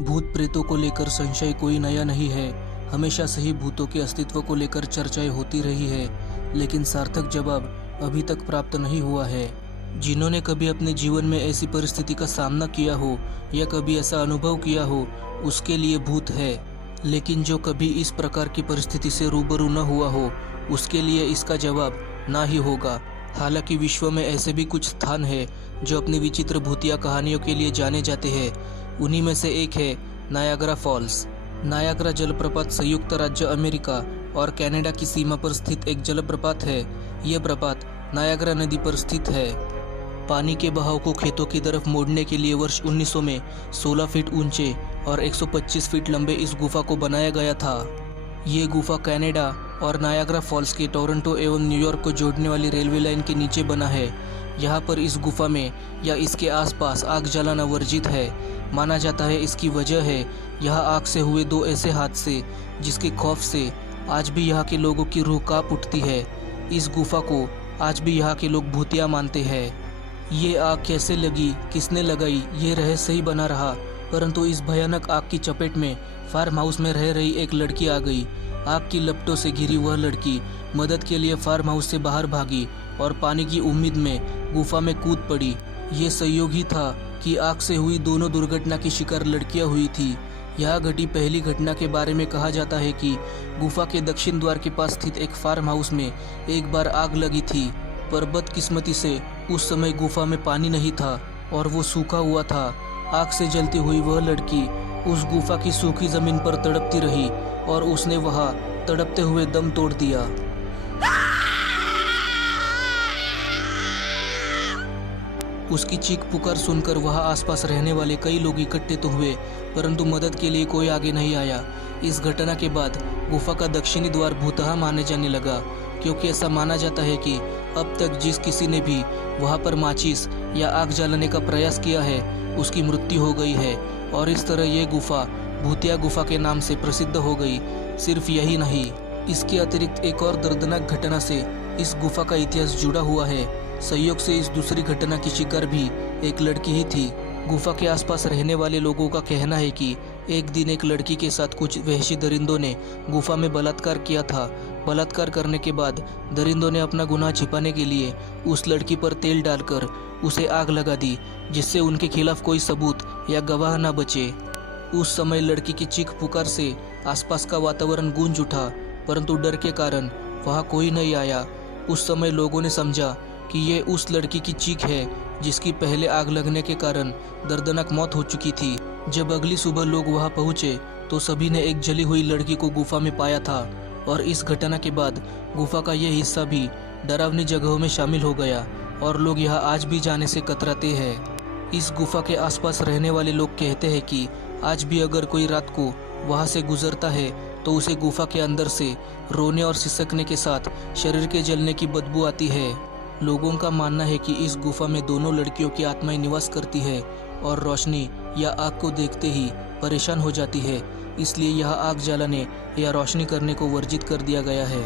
भूत प्रेतों को लेकर संशय कोई नया नहीं है। हमेशा से ही भूतों के अस्तित्व को लेकर चर्चाएं होती रही है, लेकिन सार्थक जवाब अभी तक प्राप्त नहीं हुआ है। जिन्होंने कभी अपने जीवन में ऐसी परिस्थिति का सामना किया हो या कभी ऐसा अनुभव किया हो, उसके लिए भूत है। लेकिन जो कभी इस प्रकार की परिस्थिति से रूबरू न हुआ हो, उसके लिए इसका जवाब ना ही होगा। हालांकि विश्व में ऐसे भी कुछ स्थान हैं जो अपनी विचित्र भूतिया कहानियों के लिए जाने जाते हैं। उन्हीं में से एक है नायाग्रा फॉल्स। नायाग्रा जलप्रपात संयुक्त राज्य अमेरिका और कनाडा की सीमा पर स्थित एक जलप्रपात है। यह प्रपात नायाग्रा नदी पर स्थित है। पानी के बहाव को खेतों की तरफ मोड़ने के लिए वर्ष 1900 में 16 फीट ऊंचे और 125 फीट लंबे इस गुफा को बनाया गया था। ये गुफा कनाडा और नायाग्रा फॉल्स के टोरंटो एवं न्यूयॉर्क को जोड़ने वाली रेलवे लाइन के नीचे बना है। यहाँ पर इस गुफा में या इसके आसपास आग जलाना वर्जित है। माना जाता है इसकी वजह है यहाँ आग से हुए 2 ऐसे हादसे जिसके खौफ से आज भी यहाँ के लोगों की रूह कांप उठती है। इस गुफा को आज भी यहाँ के लोग भूतिया मानते हैं। ये आग कैसे लगी, किसने लगाई, ये रहस्य ही बना रहा। परंतु इस भयानक आग की चपेट में फार्म हाउस में रह रही एक लड़की आ गई। आग की लपटों से घिरी वह लड़की मदद के लिए फार्म हाउस से बाहर भागी और पानी की उम्मीद में गुफा में कूद पड़ी। ये संयोग ही था कि आग से हुई दोनों दुर्घटना की शिकार लड़कियां हुई थी। यह घटी पहली घटना के बारे में कहा जाता है कि गुफा के दक्षिण द्वार के पास स्थित एक फार्म हाउस में एक बार आग लगी थी, पर बदकिस्मती से उस समय गुफा में पानी नहीं था और वो सूखा हुआ था। आग से जलती हुई वह लड़की उस गुफा की सूखी जमीन पर तड़पती रही और उसने वहां तड़पते हुए दम तोड़ दिया। उसकी चीख पुकार सुनकर वहां आसपास रहने वाले कई लोग इकट्ठे तो हुए, परंतु मदद के लिए कोई आगे नहीं आया। इस घटना के बाद गुफा का दक्षिणी द्वार भूतहा माने जाने लगा, क्योंकि ऐसा माना जाता है कि अब तक जिस किसी ने भी वहां पर माचिस या आग जलाने का प्रयास किया है, उसकी मृत्यु हो गई है। और इस तरह ये गुफा भूतिया गुफा के नाम से प्रसिद्ध हो गई। सिर्फ यही नहीं, इसके अतिरिक्त एक और दर्दनाक घटना से इस गुफा का इतिहास जुड़ा हुआ है। संयोग से इस दूसरी घटना की शिकार भी एक लड़की ही थी। गुफा के आसपास रहने वाले लोगों का कहना है कि एक दिन एक लड़की के साथ कुछ वहशी दरिंदों ने गुफा में बलात्कार किया था। बलात्कार करने के बाद दरिंदों ने अपना गुनाह छिपाने के लिए उस लड़की पर तेल डालकर उसे आग लगा दी, जिससे उनके खिलाफ कोई सबूत या गवाह न बचे। उस समय लड़की की चीख पुकार से आसपास का वातावरण गूंज उठा, परंतु डर के कारण वहां कोई नहीं आया। उस समय लोगों ने समझा कि ये उस लड़की की चीख है जिसकी पहले आग लगने के कारण दर्दनाक मौत हो चुकी थी। जब अगली सुबह लोग वहां पहुंचे तो सभी ने एक जली हुई लड़की को गुफा में पाया था, और इस घटना के बाद गुफा का यह हिस्सा भी डरावनी जगहों में शामिल हो गया और लोग यहाँ आज भी जाने से कतराते हैं। इस गुफा के आसपास रहने वाले लोग कहते हैं कि आज भी अगर कोई रात को वहां से गुजरता है तो उसे गुफा के अंदर से रोने और सिसकने के साथ शरीर के जलने की बदबू आती है। लोगों का मानना है कि इस गुफा में दोनों लड़कियों की आत्माएं निवास करती है और रोशनी या आग को देखते ही परेशान हो जाती है, इसलिए यह आग जलाने या रोशनी करने को वर्जित कर दिया गया है।